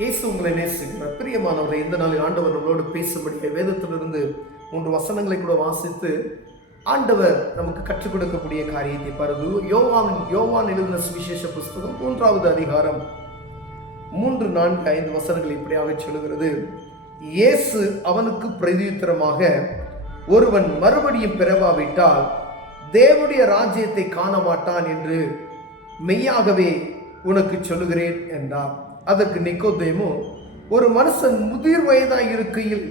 இயேசு உங்களை நேசிக்கிறார். பிரியமானவரை, இந்த நாளில் ஆண்டவர் நம்மளோடு பேசும்படிய வேதத்திலிருந்து 3 வசனங்களை கூட வாசித்து ஆண்டவர் நமக்கு கற்றுக் கொடுக்கக்கூடிய காரியத்தை பாருது. யோவான் எழுதின சுவிசேஷ புஸ்தகம் 3வது அதிகாரம் 3, 4, 5 வசனங்கள் இப்படியாக சொல்லுகிறது. இயேசு அவனுக்கு பிரதியுத்தரமாக, ஒருவன் மறுபடியும் பிறவாவிட்டால் தேவனுடைய ராஜ்யத்தை காண மாட்டான் என்று மெய்யாகவே உனக்கு சொல்லுகிறேன் என்றார். அதற்கு நிக்கோதேமு, ஒரு மனுஷன் முதிர் வயதாய் இருக்கையில்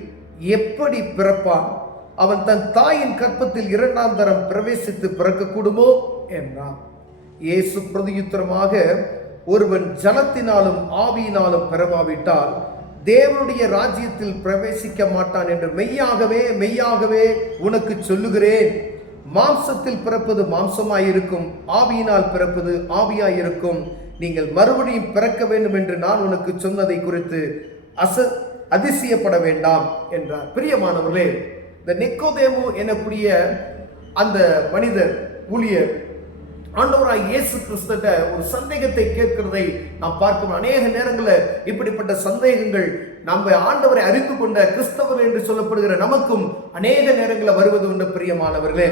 எப்படி பிறப்பான்? அவன் தன் தாயின் கற்பத்தில் 2ஆம் தரம் பிரவேசித்து பிறக்கக்கூடுமோ என்றான். இயேசு பிரதியுத்தரமாக, ஒருவன் ஜலத்தினாலும் ஆவியினாலும் பிறவாவிட்டால் தேவனுடைய ராஜ்யத்தில் பிரவேசிக்க மாட்டான் என்று மெய்யாகவே உனக்கு சொல்லுகிறேன். மாம்சத்தில் பிறப்பது மாம்சமாயிருக்கும், ஆவியினால் பிறப்பது ஆவியாயிருக்கும். நீங்கள் மறுபடியும் பிறக்க வேண்டும் என்று நான் உனக்கு சொன்னதை குறித்து அதிசயப்பட வேண்டாம் என்றார். பிரியமானவர்களே, இந்த நிக்கோதேமு எனக்கூடிய அந்த மனிதர் ஊழியர் ஆண்டவராய் இயேசு கிறிஸ்துவிட்ட ஒரு சந்தேகத்தை கேட்கிறதை நாம் பார்க்கிறோம். அநேக நேரங்களில் இப்படிப்பட்ட சந்தேகங்கள் நம்ம ஆண்டவரை அறிந்து கொண்ட கிறிஸ்தவர் என்று சொல்லப்படுகிற நமக்கும் அநேக நேரங்களில் வருவது உண்டு. பிரியமானவர்களே,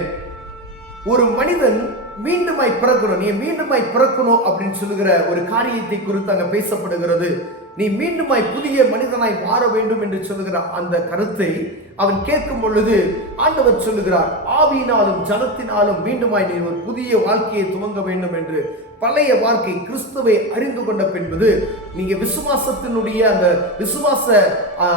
ஒரு மனிதன் மீண்டுமாய் பிறக்கணும், நீ மீண்டுமாய் பிறக்கணும் அப்படின்னு சொல்லுகிற ஒரு காரியத்தை குறித்து அங்க பேசப்படுகிறது. நீ மீண்டுமாய் புதிய மனிதனாய் மாற வேண்டும் என்று சொல்லுகிற அந்த கருத்தை அவன் கேட்கும் பொழுது ஆண்டவர் சொல்லுகிறார், ஆவியினாலும் ஜலத்தினாலும் மீண்டுமாய் நீ ஒரு புதிய வாழ்க்கையை துவங்க வேண்டும் என்று. பழைய வாழ்க்கை கிறிஸ்துவை அறிந்து கொண்ட பின்பது நீங்க விசுவாசத்தினுடைய அந்த விசுவாச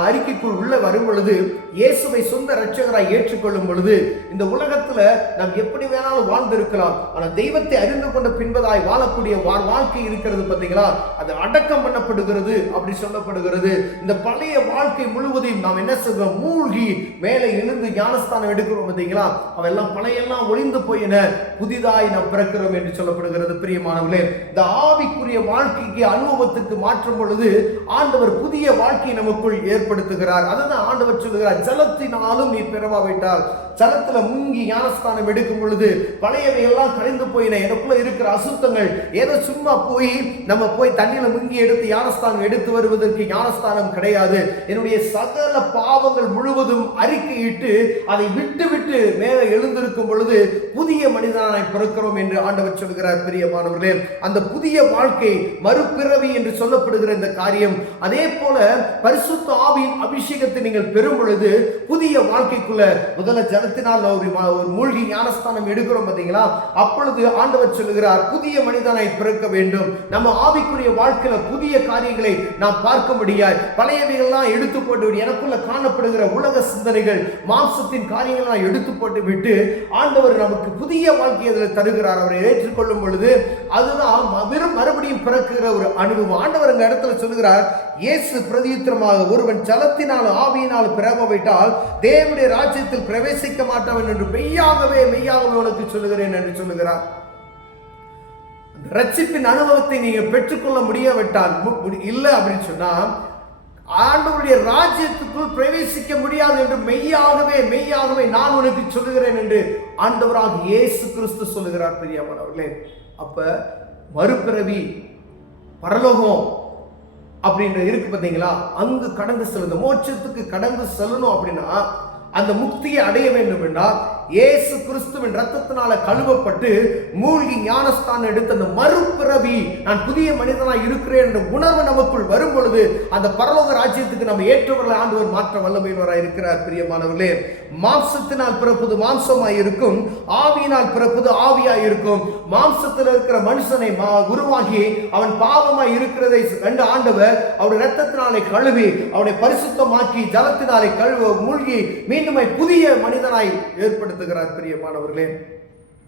அறிக்கைக்குள் உள்ள வரும் பொழுது, இயேசுவை சொந்த இரட்சகராய் ஏற்றுக்கொள்ளும் பொழுது, இந்த உலகத்துல நாம் எப்படி வேணாலும் வாழ்ந்திருக்கலாம், ஆனால் தெய்வத்தை அறிந்து கொண்ட பின்பதாய் வாழக்கூடிய வாழ்க்கை இருக்கிறது பார்த்தீங்களா, அது அடக்கம் பண்ணப்படுகிறது அப்படி சொல்லப்படுகிறது. இந்த பழைய வாழ்க்கை முழுவதையும் நாம் என்ன செய்வோம், மூழ்கி மேலே எழுந்து ஞானஸ்தானம் எடுக்கிறோம் பார்த்தீங்களா, அவையெல்லாம் பழையெல்லாம் ஒளிந்து போயின, புதிதாய் நாம் பிறக்கிறோம் என்று சொல்லப்படுகிறது. பிரியமானவர்களே, இந்த ஆவிக்குரிய வாழ்க்கைக்கு அனுபவத்துக்கு மாற்றும் பொழுது ஆண்டவர் புதிய வாழ்க்கை நமக்குள் ஏற்படுத்துகிறார். அதுதான் ஆண்டவர் சொல்லுகிறார், ஜலத்தினாலும் நீ பிறவாவிட்டால், ஜலத்துல முங்கி ஞானஸ்தானம் எடுக்கும் பொழுது பழையவை எல்லாம் கழிந்து போயின, எனக்குள்ள இருக்கிற அசுத்தங்கள் ஏதோ சும்மா நம்ம போய் தண்ணியில முங்கி எடுத்து ஞானஸ்தானம் எடுத்து வருவதற்கு ஞானஸ்தானம் கிடையாது. என்னுடைய சகல பாவங்கள் முழுவதும் அறிக்கையிட்டு அதை விட்டு விட்டு மேலே எழுந்திருக்கும் பொழுது புதிய மனிதனாய் பிறக்கிறோம் என்று ஆண்டவர் சொல்கிறார். பிரியமானவர்களே, அந்த புதிய வாழ்க்கை மறுபிறவி என்று சொல்லப்படுகிற இந்த காரியம், அதே போல பரிசுத்த ஆவியின் அபிஷேகத்தை நீங்கள் பெறும் பொழுது புதிய வாழ்க்கைக்குள்ள முதல்ல ஜலத்தினால் ஒரு மூழ்கி ஞானஸ்தானம் எடுக்கிறோம் பார்த்தீங்களா, அப்பொழுது ஆண்டவர் சொல்லுகிறார், புதிய மனிதனாய் பிறக்க வேண்டும். நம்ம ஆவிக்குரிய வாழ்க்கையில புதிய காரியங்களை நாம் பார்க்க முடியாது. பழையவைகள்லாம் எடுத்து போட்டு விட்டு எனக்குள்ள காணப்படுகிற உலக சிந்தனைகள் மாம்சத்தின் காரியங்கள் எடுத்து போட்டு விட்டு ஆண்டவர் நமக்கு புதிய வாழ்க்கையை அதில் தருகிறார். அவரை ஏற்றுக்கொள்ளும் பொழுது அதுதான் மறுபடியும் பிறக்குகிற ஒரு அனுபவம். ஆண்டவர் இந்த இடத்துல சொல்லுகிறார், இயேசு பிரதியுத்தரமாக, ஒருவன் ஜலத்தினால் ஆவியினால் பிறவாவிட்டால் தேவனுடைய ராஜ்யத்தில் பிரவேசிக்க மாட்டான் என்று மெய்யாகவே உனக்கு சொல்லுகிறேன் என்று சொல்லுகிறார். ரட்சிப்பின் அனுபவத்தை நீங்க பெற்றுக்கொள்ள முடியாவிட்டால் இல்லை அப்படின்னு சொன்னா ஆண்டவருடைய ராஜ்யத்துக்குள் பிரவேசிக்க முடியாது என்று மெய்யாகவே நான் உனக்கு சொல்லுகிறேன் என்று ஆண்டவராக இயேசு கிறிஸ்து சொல்லுகிறார். பிரியமானவர்களே, அப்ப மறுபிறவி பரலோகம் அப்படின்னு இருக்கு பார்த்தீங்களா, அங்கு கடந்து செல்லுது, மோட்சத்துக்கு கடந்து செல்லணும் அப்படின்னா அந்த முக்தியை அடைய வேண்டும் என்றால் இயேசு கிறிஸ்துவின் ரத்தத்தினால கழுவப்பட்டு மூழ்கி ஞானஸ்தானம் எடுத்த அந்த மறுபிறவி, நான் புதிய மனிதனாய் இருக்கிறேன் என்ற உணர்வு நமக்குள் வரும் பொழுது அந்த பரலோக ராஜ்யத்துக்கு நம்ம ஏற்றவர்களை ஆண்டவர் மாற்ற வல்லமையினராய் இருக்கிறார். பிரியமானவர்களே, மாம்சத்தினால் பிறப்பது மாம்சமாய் இருக்கும், ஆவியினால் பிறப்பது ஆவியாய் இருக்கும். மாம்சத்தில் இருக்கிற மனுஷனை உருவாகி அவன் பாவமாய் இருக்கிறதை கண்டு ஆண்டவர் அவருடைய ரத்தத்தினாலே கழுவி அவனை பரிசுத்தமாக்கி ஜலத்தினாலே கழுவ மூழ்கி மீண்டும் புதிய மனிதனாய் ஏற்படுத்துகிறார். பிரியமானவர்களே,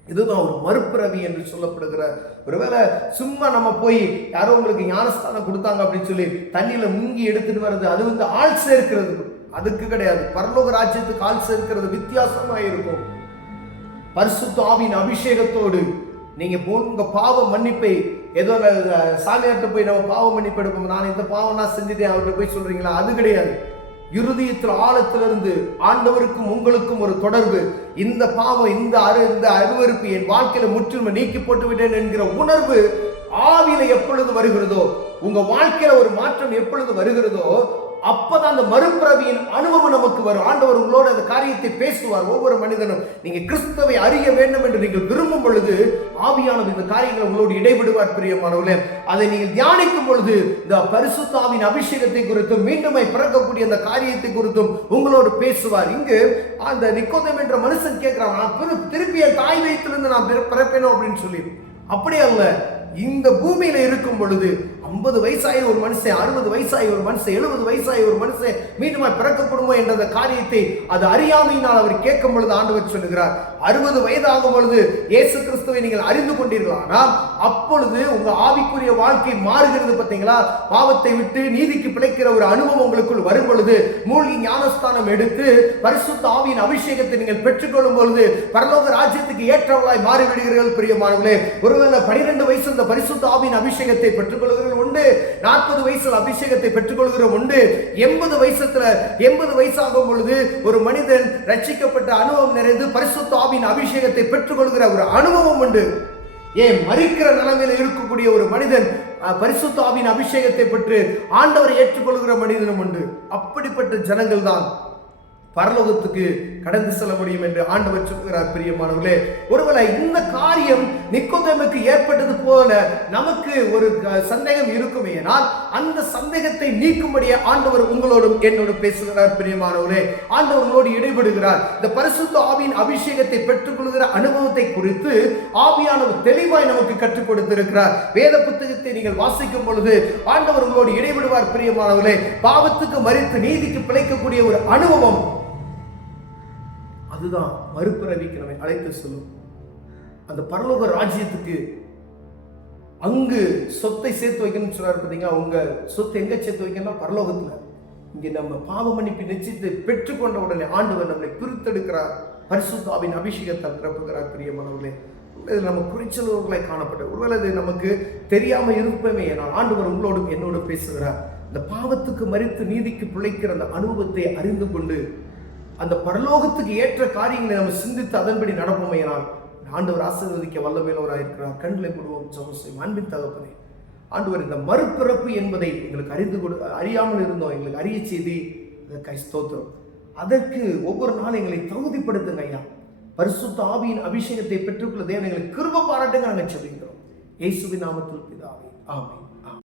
இதுதான் ஒரு மறுபிறவி என்று சொல்லப்படுகிற. ஒருவேளை சும்மா நம்ம போய் யாரோ உங்களுக்கு ஞானஸ்தானம் கொடுத்தாங்க அப்படின்னு சொல்லி தண்ணியில முங்கி எடுத்துட்டு வர்றது, அது ஆள் சேர்க்கிறது, அதுக்கு கிடையாது. பரலோக ராஜ்யத்துக்கு ஆள் சேர்க்கிறது வித்தியாசமா இருக்கும். பரிசுத்த ஆவியின் அபிஷேகத்தோடு நீங்க உங்க பாவ மன்னிப்பை ஏதோ சாமியார்ட்ட போய் நம்ம பாவ மன்னிப்பு எடுப்போம், நான் இந்த பாவம் நான் செஞ்சுட்டேன் அவர்கிட்ட போய் சொல்றீங்களா, அது கிடையாது. இருதயத்தில் ஆழத்திலிருந்து ஆண்டவருக்கும் உங்களுக்கும் ஒரு தொடர்பு, இந்த பாவம் இந்த அருவருப்பு என் வாழ்க்கையில முற்றிலும் நீக்கி போட்டு விட்டேன் என்கிற உணர்வு ஆவியில எப்பொழுது வருகிறதோ உங்க வாழ்க்கையில ஒரு மாற்றம் எப்பொழுது வருகிறதோ அப்பதான் அந்த மறுபிறவியின் அனுபவம் நமக்கு வரும். ஆண்டவர் உங்களோட அந்த காரியத்தை பேசுவார். ஒவ்வொரு மனிதனும் நீங்க கிறிஸ்துவை அறிய வேண்டும் என்று நீங்கள் விரும்பும் பொழுது ஆவியானவர் இந்த காரியங்களை உங்களோடு இடைவிடுவார். பிரியமானவர்களே, அதை நீங்கள் தியானிக்கும் பொழுது இந்த பரிசுத்த ஆவியின் அபிஷேகத்தை குறித்தும் மீண்டும் பிறக்கக்கூடிய அந்த காரியத்தை குறித்தும் உங்களோடு பேசுவார். இங்கு அந்த நிக்கோதேம் என்ற மனுஷன் கேட்கிறான், நான் திருப்பி என் தாய் வயிற்றிலிருந்து நான் பிறப்பேனோ அப்படின்னு சொல்லி. அப்படியே அல்ல, இந்த பூமியில இருக்கும் பொழுது 50 வயசாகி ஒரு மனுஷன், 60 வயசாகி ஒரு மனுஷன், 70 வயசாகி ஒரு மனுஷன் மீண்டும் பிறக்கப்படுமோ என்ற காரியத்தை அது அறியாமையினால் அவர் கேட்கும் பொழுது ஆண்டவர் சொல்லுகிறார், 60 வயதாகும் பொழுது இயேசு கிறிஸ்துவை நீங்கள் அறிந்து கொண்டீர்களானால் அப்பொழுது உங்க ஆவிக்குரிய வாழ்க்கை மாறுகிறது. பார்த்தீங்களா, பாவத்தை விட்டு நீதிக்கு பிழைக்கிற ஒரு அனுபவம் உங்களுக்குள் வரும் பொழுது மூழ்கி ஞானஸ்தானம் எடுத்து பரிசுத்த ஆவியின் அபிஷேகத்தை நீங்கள் பெற்றுக்கொள்ளும் பொழுது பரலோக ராஜ்யத்துக்கு ஏற்றவர்களாய் மாறிவிடுகிறீர்கள். பிரியமானவர்களே, ஒருவேளை 12 வயசு இந்த பரிசுத்த ஆவியின் அபிஷேகத்தை பெற்றுக்கொள்கிறீர்கள் உண்டு, 40 வயசுல அபிஷேகத்தை பெற்றுக்கொள்கிறோம் உண்டு, 80 வயசாகும் பொழுது ஒரு மனிதன் ரட்சிக்கப்பட்ட அனுபவம் நிறைந்து பரிசுத்த ஆவியின் அபிஷேகத்தை பெற்றுக்கொள்கிற ஒரு அனுபவம் உண்டு. ஏன் மரிக்கிற நிலைமையில் இருக்கக்கூடிய ஒரு மனிதன் பரிசுத்த ஆவியின் அபிஷேகத்தை பெற்று ஆண்டவரை ஏற்றுக்கொள்கிற மனிதனும் உண்டு. அப்படிப்பட்ட ஜனங்கள் தான் பரலோகத்துக்கு கடந்து செல்ல முடியும் என்று ஆண்டவர் சொல்கிறார். பிரியமானவர்களே, ஒருவேளை இந்த காரியம் நிக்கோதேமுக்கு ஏற்பட்டது போல நமக்கு ஒரு சந்தேகம் இருக்குமே, ஆனால் அந்த சந்தேகத்தை நீக்கும்படியே ஆண்டவர் உங்களோடும் என்னோடு பேசுகிறார். பிரியமானவர்களே, ஆண்டவர் உங்களோடு இடைபடுகிறார். இந்த பரிசுத்த ஆவியின் அபிஷேகத்தை பெற்றுக்கொள்கிற அனுபவத்தை குறித்து ஆவியானவர் தெளிவாய் நமக்கு கற்றுக் கொடுத்திருக்கிறார். வேத புத்தகத்தை நீங்கள் வாசிக்கும் பொழுது ஆண்டவர் உங்களோடு இடைபடுவார். பிரியமானவர்களே, பாவத்துக்கு மரித்து நீதிக்கு பிழைக்கக்கூடிய ஒரு அனுபவம், அதுதான் மறுபிறவிக்கு நம்மை அழைத்து செல்லும். அந்த பரலோக ராஜ்யத்துக்கு அங்கு சொத்தை சேர்த்து வைக்கணும்னு சொல்றாரு. பார்த்தீங்கன்னா, உங்க சொத்தை எங்க சேர்த்து வைக்கணும்? பரலோகத்துல. இங்க நம்ம பாவ மன்னிப்பு நிச்சயத்தை பெற்றுக்கொண்ட உடனே ஆண்டவர் நம்மை பிரித்தெடுக்கிறார். பரிசுத்த ஆவியின் அபிஷேகத்தை பிறப்புகிறார். பிரியமானவர்களே, இது நம்ம குறிச்சல்களாய் காணப்பட்ட ஒருவேளை இது நமக்கு தெரியாம இருப்பமே, ஆனால் ஆண்டவர் உங்களோடு என்னோடு பேசுகிறார். இந்த பாவத்துக்கு மரித்து நீதிக்கு பிழைக்கிற அந்த அனுபவத்தை அறிந்து கொண்டு அந்த பரலோகத்துக்கு ஏற்ற காரியங்களை நம்ம சிந்தித்து அதன்படி நடப்போமையினால் ஆண்டவர் ஆசீர்வதிக்க வல்லமையுள்ளவராக இருக்கிறார். கண்களை போடுவோம். ஜெபம். அன்பின் தகப்பனே, ஆண்டவர் இந்த மறுபிறப்பு என்பதை எங்களுக்கு அறியாமல் இருந்தோம், எங்களுக்கு அறிய செய்தி அதற்காக ஸ்தோத்திரம். அதற்கு ஒவ்வொரு நாளும் எங்களை தகுதிப்படுத்துங்க ஐயா. பரிசுத்த ஆவியின் அபிஷேகத்தை பெற்றுக்கொள்ள தேவன் எங்களுக்கு கிருபை பாராட்டுங்க நாங்கள் சொல்லுகிறோம். இயேசுவின் நாமத்தில் பிதாவே, ஆமென்.